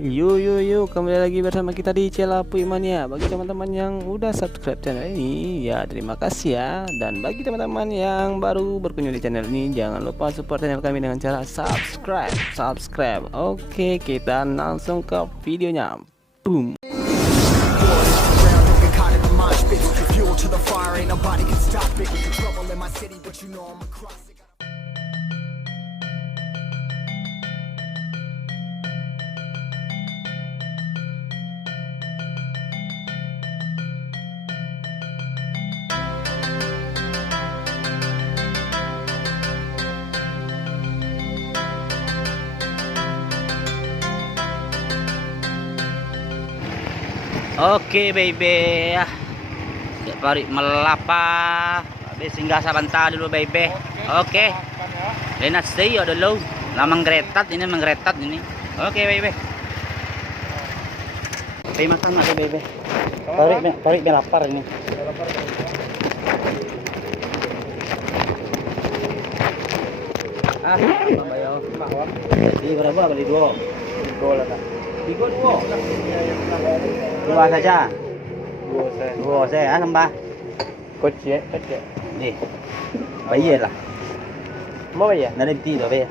Yuk, kembali lagi bersama kita di Celapuy Mania. Bagi teman-teman yang udah subscribe channel ini, ya terima kasih ya. Dan bagi teman-teman yang baru berkunjung di channel ini, jangan lupa support channel kami dengan cara subscribe. Oke, kita langsung ke videonya. Boom. Oke baby, parik melapa, habis singgah sebentar dulu baby. Oke, Lena stay dulu, lah menggretat ini. Oke baby, baby makan aja baby. Parik lapar ini. Bayar. Ini berapa beli dua? Dua lah tak. Dua saja. Dua saya tambah. Kecil. Nih. Bayar lah. Mau bayar? Nanti tidur bayar.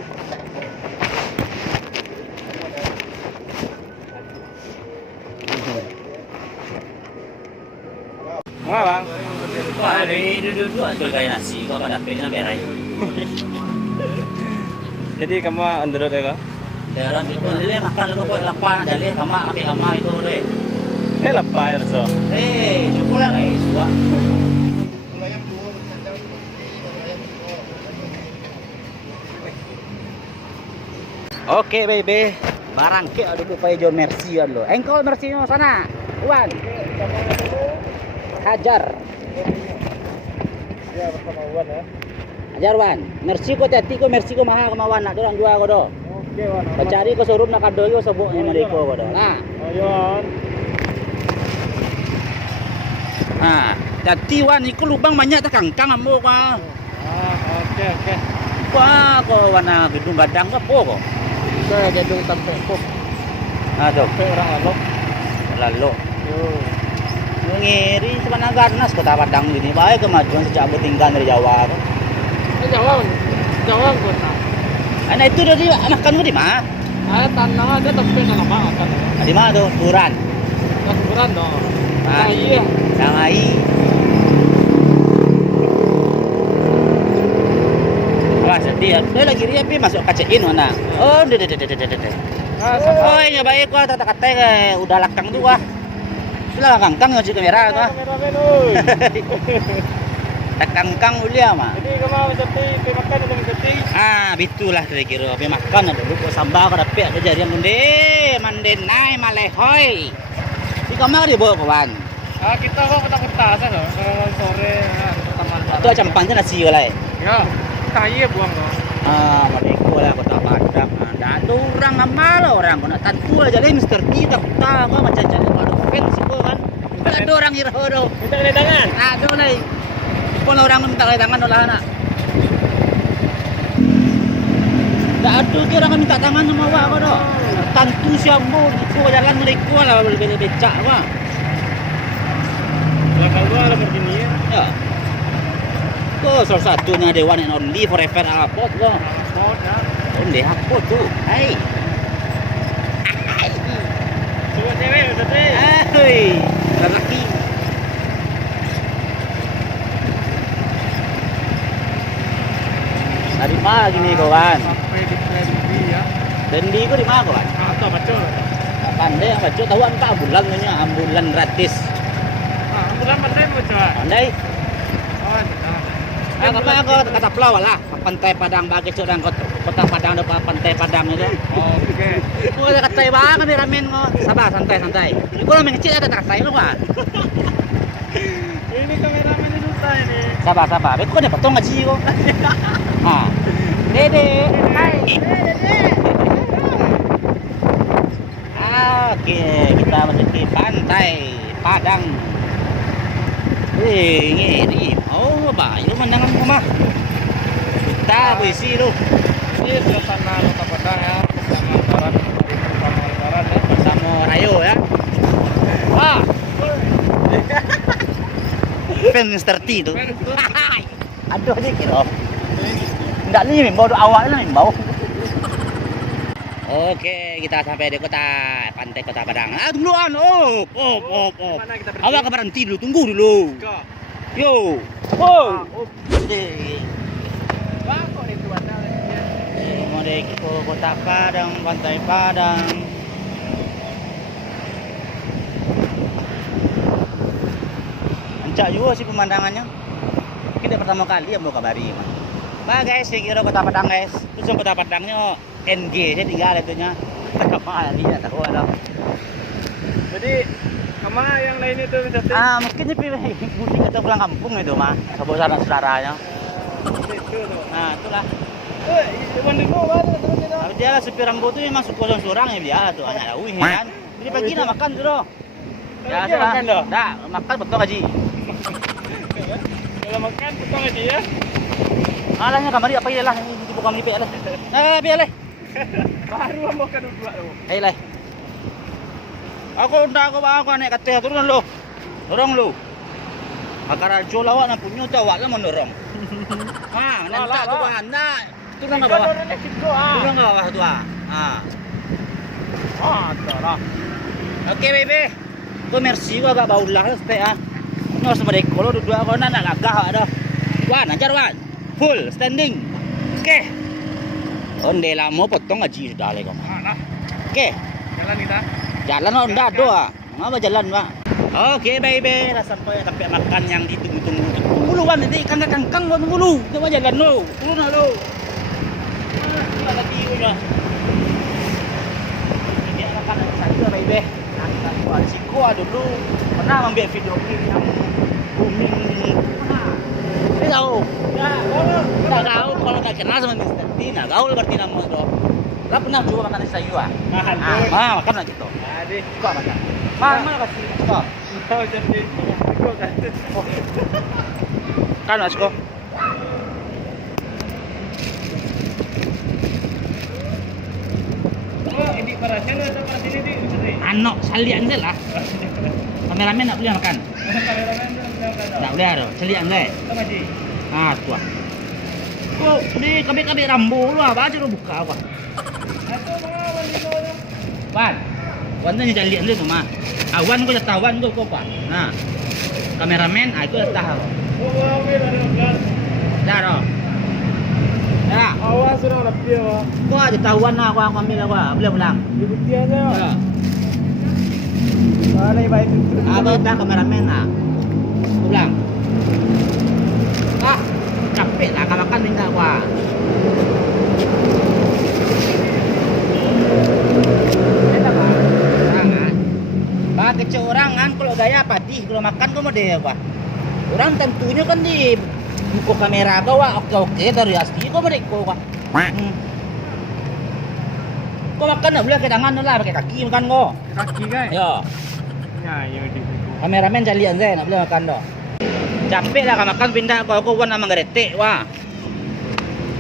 Mau bang? Wah, ini duduk jual kayak nasi. Kau pada pengen berai. Jadi kamu underdog ya kak? Daerah itu dia makan dulu buat lapar, jadi sama itu deh. Lapar so. Cukup lah guys, wah. Oke baby, barang ke dulu pakai jual Mercy lo. Engkau Mercy sana, Wan. Hajar. Ya bersama Wan ya. Hajar Wan. Mercy ko tadi ko Mercy ko mahal kemawan nak orang dua ko do. Oke Wan. Pacari ko showroom nak kado yo sebut yang mereka ko do. Nah. Ayon. Nah, tadi Wan iku lubang banyak tak kangkang ambo ka. Oke. Wah, ko warna gedung gadang ka po ko. Saya gedung sampai pop. Aduh, Sampai orang lalu. Yo. Ngiri sebenarnya ganas kota Padang ini. Baik kemajuan sejak bertinggal dari Jawa. Jawa kota. Anak itu dari makan di mana? Tanah ada tapi dalam makan. Di mana tuh? Turan. Kuburan dong. Iya. Sangai. Wah sedih. Dia lagi riap masuk kacein mana? Oh, deh. Oh, ya baik gua kata udah lakang tuh wah. Sudah kangkang ngaji kamera tuh. Kangkang ulia mah. Jadi kamu mesti makan atau mesti? Bitulah kira-kira. Pe makan dulu kok sambal ka dapat ada jari yang gede, mandenai malehoy. Di kamar di bawa kawan. Kita kok kota sana sore taman. Atau campangnya nasi oleh. Ya, kaya buang loh. Mereka lah kota Padang. Ada orang amal orang kena tantu aja lah Mr. T tak tahu macam ada fans itu kan. Ada orang iroh. Minta tanda tangan. Ada lah. Pun orang minta tanda tangan olah anak. Tak ada kira orang minta tangan sama awak kau dah. Tantu siapa itu jalan mereka lah becak wah. Bakal dua ada begini ya. Ya. Tuh salah satunya Dewan and Only Forever Alpot loh. Oh, ya. Only Alpot tuh. Hai. Coba cewek udah deh. Hai. Lelaki. Dari mana gini kawan? Sampai di Trendy ya. Dendi itu di mana kawan? Atau baca. Pandai yang baca tahu apa ambulan gratis. Bulan pandai baca. Pandai. Oh, Aku kata pulau lah, pantai Padang bagi orang kota Padang depan pantai Padang itu. Oke. Aku ada kata banget nih ramen kok. Sabar santai. Aku ramen kecil ada tak saya lu kan. Ini kameramen ini duta ini. Sabar. Aku ada potong gaji kok. Dede. Hai. Dede. Oke, kita memasuki pantai Padang. Ngiri. Oh, bayu mandangan rumah. Kita puisi lu. Ini suasana Kota Padang ya, Pasaman Barat, Pasaman Barat ya. Rayo ya. Wah. Pen Mr. T itu. Aduh dia kira. Enggak nih membawa doa awalnya membawa. Oke, kita sampai di kota pantai Kota Padang. Ah, duluan. Oh. Awak ke berhenti dulu, tunggu dulu. Yo. Oh. Mau dek ke Kota Padang, Pantai Padang. Ancak juga sih pemandangannya. Kita pertama kali yang mau kabari. Bah guys, saya kira Kota Padang guys. Terus Kota Padangnya NG, saya tinggal itunya. Pertama kali ya tahu ada. Jadi sama yang lain itu bisa Mungkin ini mudik atau pulang kampung itu mah. Saudara-saudaranya. itu tuh. Nah, itulah. Cuman di bawah ada teman-teman. Tapi dia lah supir Rambo tuh memang suka seorang ya dia tuh anak lawih kan. Jadi pagi lah makan tuh doh. Ya Dia makan doh. Dah, makan betul gaji. Kalau makan potong aja ya. Alahnya kamari apa ya lah ini dibuka melipe lah. Biar lah. Baru mau makan dua tuh. Hei lah. Aku bawa naik kateh turun lo. Dorong lo. Akar ajo lawak nak punya tu awak lah mendorong. Nanti tu anda turun ke bawah. Turun ke bawah tu Salah. Oke baby. Kau merci gua agak bau lah stay Nyo sama dek kalau dua kau nak gagah ada. Wan, ajar wan. Full standing. Oke. Onde lama potong gaji sudah le kau. Oke. Jalan kita. Jalan onda doa. Ngapa jalan, Pak? Oke, baby. Dah sampai makan yang ditunggu-tunggu. Tunggu lu, Wan. Nanti kangkang gua tunggu lu. Coba jalan lu. Turun lu. Mana lagi ya? Ini anak-anak saya, baby. Kita buat siko dulu. Pernah ambil video klip yang booming. Ini tahu. Ya, enggak tahu kalau enggak kenal sama Mr. T. Nah, gaul berarti nama itu. Lah pernah coba makan nasi sayur? Mahal Makan lah gitu. Ada. Kok makan? Mana kasih? Kok? Tahu jadi. Kok kan? Kan Mas kok. Oh, ini parasnya atau paras ini di sini? Anak salian deh lah. Kameramen nak boleh makan. Kameramen tu Tak boleh ada. Salian deh. sama Ji. Tua. Oh, ni kabik-kabik rambu lu apa aja lu buka apa? Atau mga dito na. Wan. Wan ni salian deh mah. Awan ko tawan ko apa? Nah. Kameramen itu tahu. Oh, wow, meron ka. Dah dah. Ya. Awas na rapi wa. Gua ada tahuan lah gua ambil gua. Boleh pulang. Dibuktian na. Ya. Para iba itu. Apa dah kameramen ah. Pulang. Capek lah kalau makan minta gua. Kita apa? Orang kan. Bah kecil orang kan kalau gaya padi kalau makan kau mau deh apa? Orang tentunya kan di buku kamera kau oke dari asli kau mau deh kau Kau makan tak boleh pakai tangan lah, pakai kaki makan kau. Kaki kan? Ya. Ya, ya di. Kameramen calian saya nak boleh makan dah. Capek lah kalau makan pindah kau wan nama geretek wah.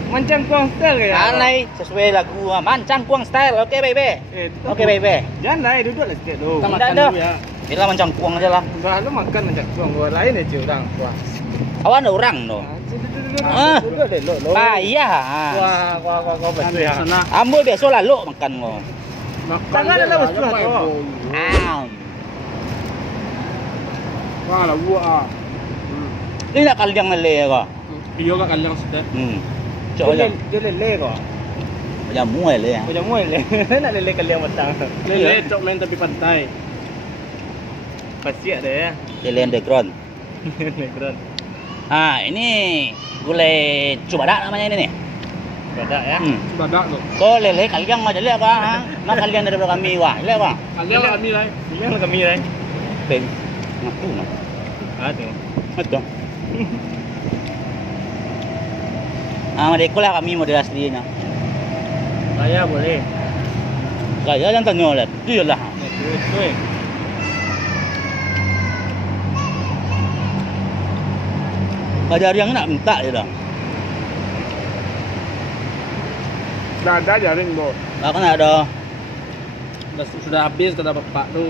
Mancang kuang style kaya. Alay sesuai lagu Mancang Kuang Style. Oke baby. Oke baby. Jangan lah, duduk lah sikit dulu. Kita Makan makan dah. dulu ya. Bila Mancang Kuang aja lah. Enggak, lu makan mancang kuang. Gua lain aja orang. Wah. Awan ada orang no. Duduk deh, lo. Payah. Wah, betul ya. Sana. Ambo biasa lah lo makan ngo. Jangan ada betul tu. Wah, lah gua. Ini nak kaliang lele ko. Iyo ka kalyang sudah. Coba aja. Dia lele ko. Macam muai le. Macam mo lele. Nak lele kalyang matang. Lele cok main tepi pantai. Pasti ada ya. Lele underground. Negron. Ini gulai cubadak namanya ini nih. Badak ya. Badak tu. Kau lele kaliang aja le apa? Mak kalian dari kami wah, le apa? Kalyang kami lai. Kalyang kami lai. Ben. Ngaku no. Ada. Betul. Mereka lah kami model aslinya. Saya boleh. Gaya yang tanya lah, tu lah. Betul. Ada yang nak minta je dah. Dah jaring bo. Kan ada Sudah habis kata bapak tuh.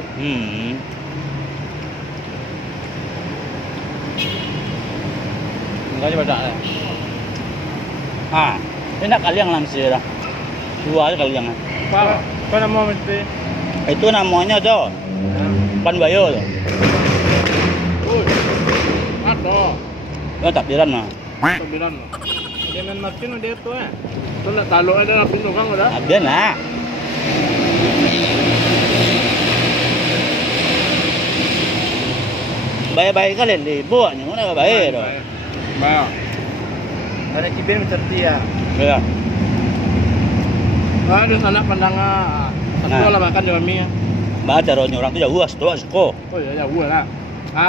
Enggak coba dah. Enak kali yang langsir dah. Dua aja kali yang. Apa nama mesti? Itu namanya tuh. Pan Bayo tuh. Ada. Ya takbiran mah. Sembilan. Dia main makin dia tuh ya. Tuh nak taluk ada lapin tukang udah. Ada nak. Baik-baik kali libur ni mana baik dah. Baik. Ada cibin mencerti ya. Ya. Ada anak pandangan. Satu lah makan di kami ya. Baca rohnya orang tu jauh tu asko. Oh ya jauh lah.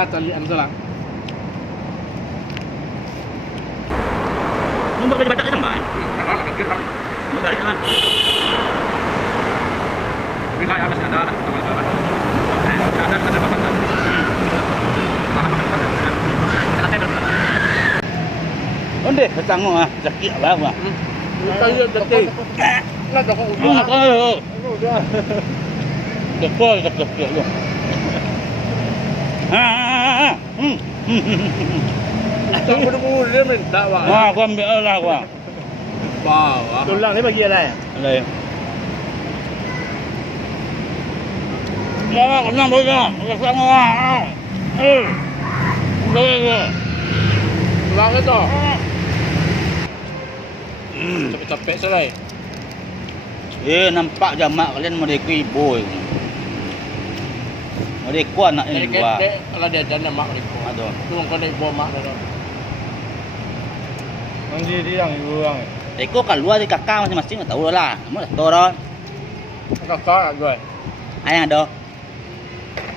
Talian tu lah. Nombor kerja baca sama. Nombor kerja sama. Bila habis ada teman-teman. Ada pasangan. Onde ketanggu sakit apa? Kita lihat detik. Nak dah kau Udah. Dekol. Tak perlu dia minta wah. Aku ambil lah gua. Bawa. Tulang ni bagi lah ya. Ada ya. Ya, kenang boleh. Sama ah. Boleh. Tulang itu. Capek-capek selai. Nampak jamak kalian mereka ibu. Mereka anak ini dua. Kalau dia ada mak mereka. Aduh. Tuang kau naik bawa mak dah. Nanti dia yang ibu orang. Mereka keluar di kakak masing-masing tahu lah. Kamu dah tahu dah. Kakak gue. Ayang ada.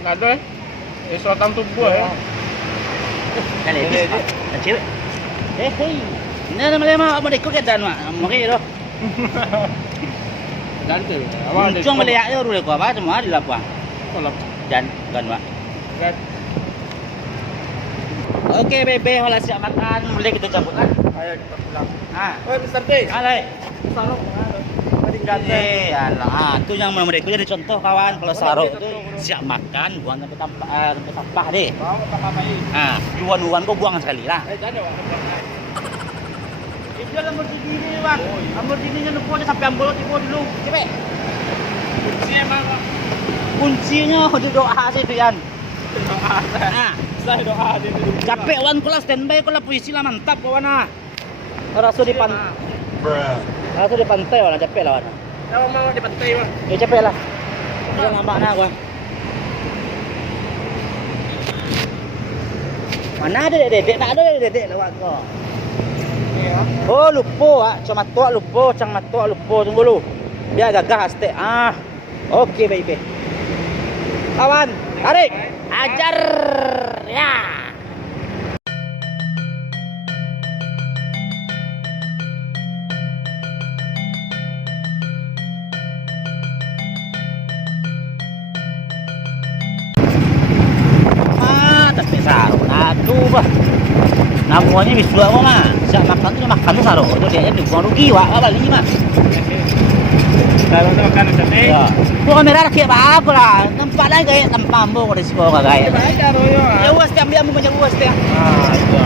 Ada. Selatan tubuh ya. Kali ini. Kecil. Hei. Ini nama mereka ke dan mak. Mungkin itu. Dan tu. Awak Cuma melihat dia dulu apa semua di lapang. Kalau Dan kan mak. kan. Oke bebe, kalau siap makan boleh kita cabut kan? Ayo kita pulang. Oi Mr. P. Alai. Sarung. Alah, tu yang mereka jadi contoh kawan. Kalau saruk tu siap makan, buang tempat sampah deh. Bawa apa bayi. Duan-duan kau buang sekali lah. Jangan awak. Dia Lamborghini ni bang. Lamborghini nya lupa dia sampai ambil tipu dulu. Cepet. Kunci emang. Kuncinya di doa sih tu Yan. Doa. Saya doa dia dulu. Capek wan kula standby kula puisi lah mantap kawan ah. Rasa di pantai. Rasa di pantai wan capek lah wan. Awak mau di pantai bang. Capek lah. Dia nampak nak gua. Mana ada dedek? Tak ada dedek lewat kau. Oh lupa cang matua lupa tunggu dulu. Biar gagah hastek. Okey baik. Kawan, tarik. Ajar. Ya. Tapi sarung. Aduh bah. Namanya bisu apa mah? Siap makan tu sarung. Tu dia ni bukan rugi wak balik ni mah. Kalau tu makan sate. Ya. Tu kamera nak kira apa lah? Nampak dah gaya tanpa ambo kau risiko kau gaya. Baik dah royo. Ya uas tiap dia ambil banyak uas dia. Itu.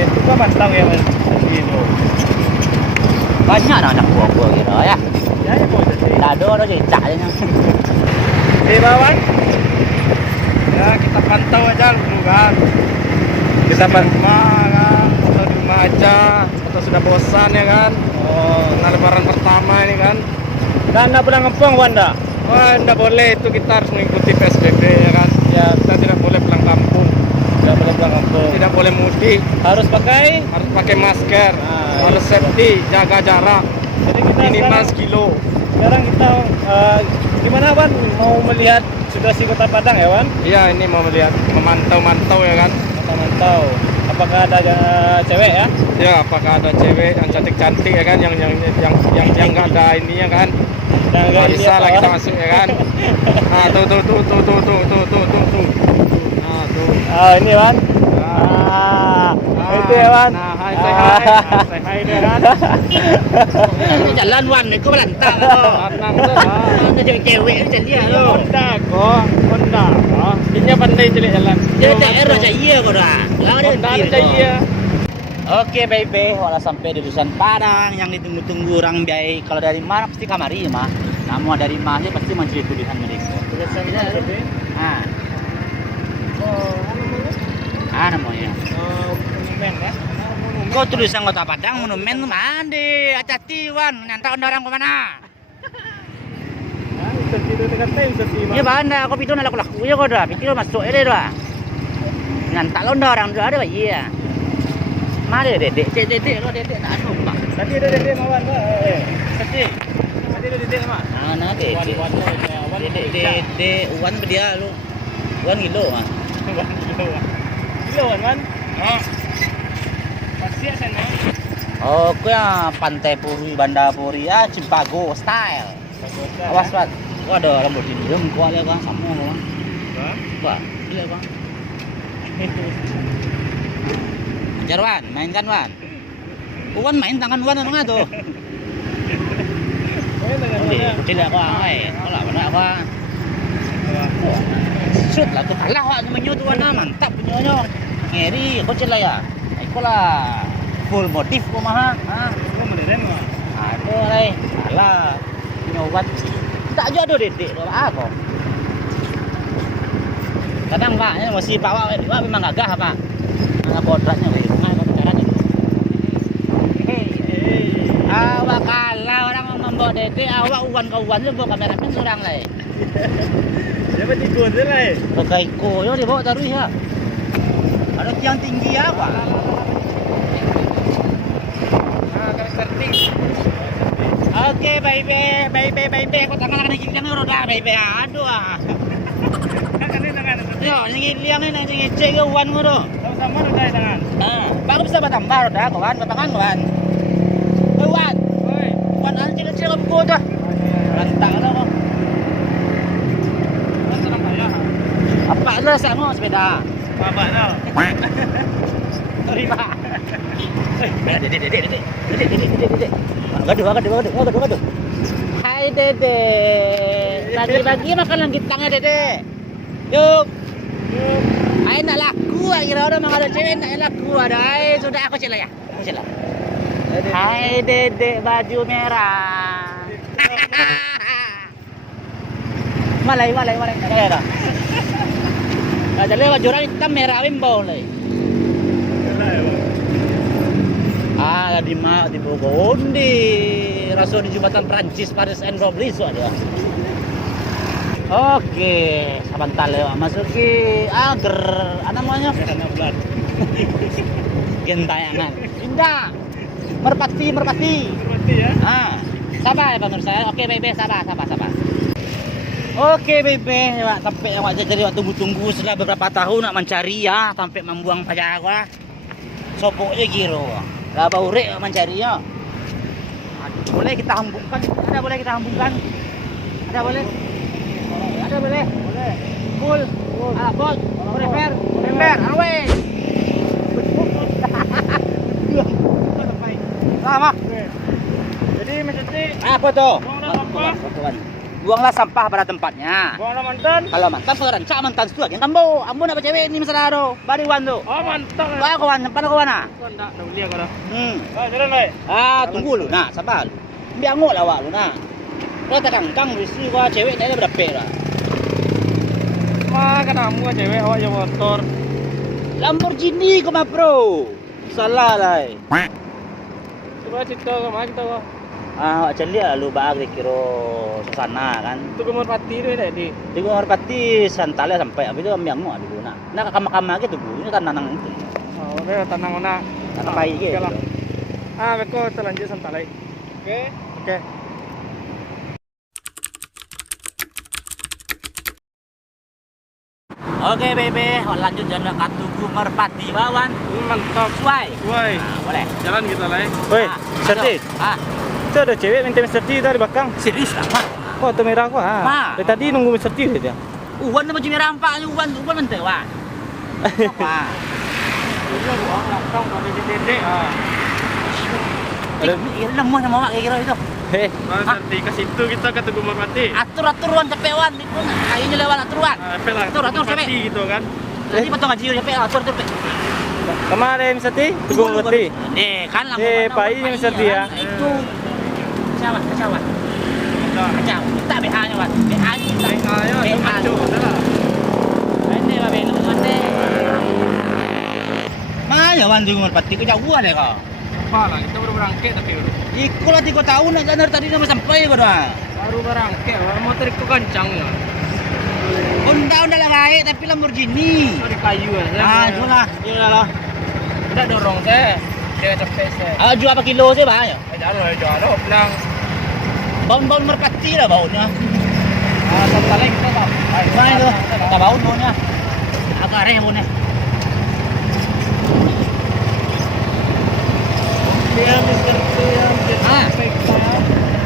Itu kan mantap ya itu. Banyak dah anak buah gitu ya. Ya boleh sate. Dado dah cecak je. Bawan. Ya kita pantau aja dulu kan. Kita rumah kan, atau di rumah aja, atau sudah bosan ya kan? Nah lebaran pertama ini kan. Dan nak pulang kampung Wanda. Wah, tidak boleh itu kita harus mengikuti PSBB ya kan? Ya, kita tidak boleh pulang kampung. Tidak boleh pulang kampung. Tidak boleh mudik. Harus pakai. Harus pakai masker. Harus safety, jaga jarak. Jadi kita Minimal sekilo. sekarang kita gimana Wan? Mau melihat situasi Kota Padang ya Wan? Iya, ini mau melihat, memantau ya kan? Mantau. Apakah ada cewek ya? Ya, apakah ada cewek yang cantik-cantik ya kan? Yang nggak ada ininya kan? Yang Nggak ini bisa apa, lah kita Wan? masuk ya kan? Tuh. Nah, tuh. Ini Wan. Nah, Itu ya, Wan. Nah, hai say hi. Say hi deh kan. Jalan Wan, kau belantang. Tenang tuh. Ada cewek-cewek aja lihat lo. Honda kok, Honda. Ini pandai jelek jalan. Dia TR aja iya kau dah. Honda aja iya. Oke baby, walau sampai di Dusun Padang yang ditunggu-tunggu orang biaya. Kalau dari mana pasti kamari mah. Namun dari mana pasti mencari tulisan mereka. Tulisan ini. Namanya. Monumen ya. Kau tulisan Kota Padang monumen mandi. Hati-hati Wan, nyantau orang kemana? Itu dekat saya Iya banda, aku pitu nak laku ya kau dah. Pitu masuk ini dah. Nyantak lo orang dah ada iya. Mari dedek lo dedek tak ada pak. Tadi ada dedek mawan pak. Tadi ada dedek mak. Nah dedek uan dia lu. Uan kilo ah. Kilo kan? Pasti sana. Oh, ya Pantai Puri, Banda Puri ya, Cimpago style. Awas Pak. Gua ada rambut ini, gua lihat Bang, sama Bang. Wah, lihat Bang. Ajar Wan, mainkan Wan. Wan main tangan Wan apa tuh? Kecil aku ai, kalau mana apa? Shoot lah tu kalah awak menyo tu warna mantap punya. Ngeri kecil lah ya. Aku lah full motif kau mah. Kau modern mah. Ada lai. Salah. Punya ubat. Tak aja ada dedek tu apa? Kadang Pak, masih bawa memang gagah Pak. Mana kodratnya weh. Mana caranya? Awak kalah orang membawa dedek, awak uan je bawa kameramen orang lain. Siapa tikun je lah. Pakai koyo dia bawa taruh ya. Ada tiang tinggi apa? Kami setting. Oke, baby. Kau tangan kena giliang roda, baby. Aduh ah. Tangan. Yo, giliang ni ngecek ke uan mo do. Sama-sama roda tangan. Baru bisa bertambah roda kawan, batangan kawan. Uan. Oi. Uan cil-cil kamu kau dah. Rantang lah kau. Apa lah sama sepeda? Apa dah? Terima. Dedek. Gaduh. Hai Dedek. Bagi-bagi makan langgitangnya Dedek. Yuk. Hai nak laku kira orang memang ada cewek nak laku ada. Hai sudah aku cila ya. Hai Dedek baju merah. Malay. Ada. Jadi baju orang hitam merah wimbau lagi. Di Bogor di Rasul di jembatan Prancis Paris and Robles ada. Oke, sebentar lewat masuki agar namanya bulan. gentayangan. Indah. Merpati. Berarti ya. Sabar ya pemirsa saya. Oke, Bebe, sabar. Oke, Bebe, sampai awak jadi waktu tunggu setelah beberapa tahun nak mencari ya, sampai membuang pajak gua. Sopoknya giro. Lah bau rek mencari ya. Boleh kita hambungkan? Ada boleh. Boleh. Cool. Bot. Rember. Awe. Lama. Jadi mesti Apa tuh? sampah. Buanglah sampah pada tempatnya. Buang mantan. Kalau mantan sekarang cak mantan itu lagi tambo. Ambo nak cewek ini masalah do. Bari wan do. Oh mantap. Wah kawan, sampai kawan ah. Enggak beli aku dah. Jalan lai. Tunggu lu nak, sabar lu. Biar ngok lah awak lu nak. Kalau kadang-kadang risi gua cewek dia berapa lah. Mah kamu cewek awak yang motor. Lamborghini kau mah bro. Salah lah. Coba cerita ke mana kita kok. Awak celia lu bag dikira susana kan. Itu Merpati tu tadi. Di Merpati santalnya sampai habis itu ambil ngok dulu nak. Nak kama-kama gitu bu. Ini kan nanang itu. Oh, dia tanang mana? Tanang bayi gitu. Beko terlanjut santalai. Oke. Oke Bebe, lanjut jalan ke Tugu Merpati Bawan. Mantap. Suai. Woi. Boleh. Jalan kita lai. Woi, Serti. Itu ada cewek minta Mr. T dari belakang. Serius tak? Ma. Kok tu merah kok? Dari tadi nunggu Mr. T dia. Uwan na baju merah empat, uwan mentah wah. Apa? Iya, buang langsung pada dedek. Ada lemah sama awak kira itu. Nanti ke situ kita ke Tugu Merpati. Atur-aturan capek wan. Kayunya lewat aturan. Pelang. Atur capek. Gitu kan. Jadi potong gaji capek atur capek. Kemana Misati? Tugu Merpati. Kan lama. Pai yang Misati ya. Itu. Kacauan. Kacau. Tak BH-nya wan. BH-nya kita. Ayo, maju. Ini lah beno mate. Mana wan Tugu Merpati kejauhan ya kau. Apa lah, kita baru berangkat tapi baru. Iku lah 3 tahun nak jalan tadi nama sampai kau dah. Baru berangkat, motor itu kencang ya. Undang dah baik tapi Lamborghini. Dari kayu ya. Ah, itulah. Iyalah. Tidak dorong saya. Dia capek saya. Ah, jual apa kilo sih banyak. Jangan, pelang. Baun-baun merpati lah baunnya. Satu lagi kita tak. Mana itu? Tak baun baunnya. Agak aneh baunnya. Dia Mr. Ah.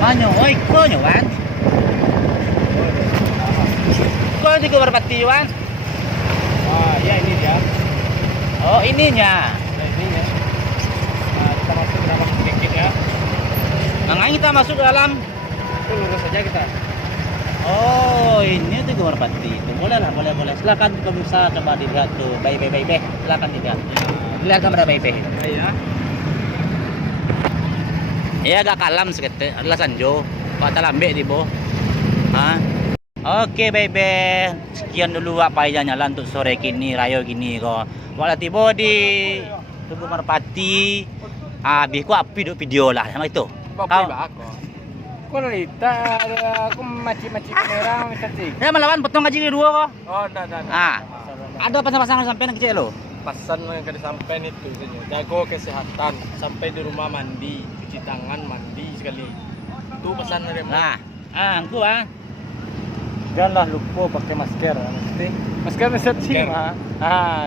Banyak, oi, kau nyawan. Kau di merpati wan. Ya ini dia. Oh, ininya. Nah, ini ya. Nah, kita masuk ke dalam sedikit ya. Makanya kita masuk ke dalam. Itu lurus saja kita. Oh, ini tuh merpati. Itu boleh lah, boleh. Silakan pemirsa coba dilihat tuh. Baik. Silakan dilihat. Lihat kamera baik. Iya. Ya agak kalam sekete, adalah Sanjo. Pak lambe di bo. Hah? Oke, bebe. Sekian dulu apa aja nyala untuk sore kini, rayo gini kok. Wala tibo di Tugu Merpati. Habis ku api video lah sama itu. Bapak aku. Kau cerita aku maci-maci kamera Misati. Ya melawan potong gaji kedua kok. Oh, dah. Ah. Ada pasang-pasangan sampai nak kecil lo. Pesan yang kada sampai itu saja. Jago kesehatan sampai di rumah mandi, cuci tangan, mandi sekali. Itu pesan dari Nah, angku ah. Janganlah lupa pakai masker mesti. Masker Misati mah.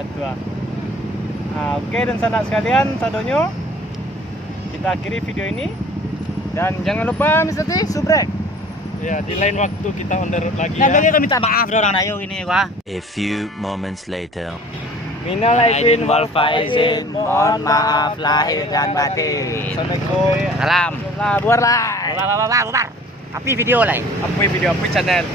Itu ah. Oke dan sanak sekalian, sadonyo kita akhiri video ini. Dan jangan lupa Misati subrek. Ya, di lain waktu kita on the road lagi Nah, ya. kita minta maaf orang Rayo ini wah. A few moments later. Minal aidin wal faizin. Mohon maaf lahir dan batin. Assalamualaikum. Salam. Buar lah. Bubar. Api video lah. Apa video apa channel?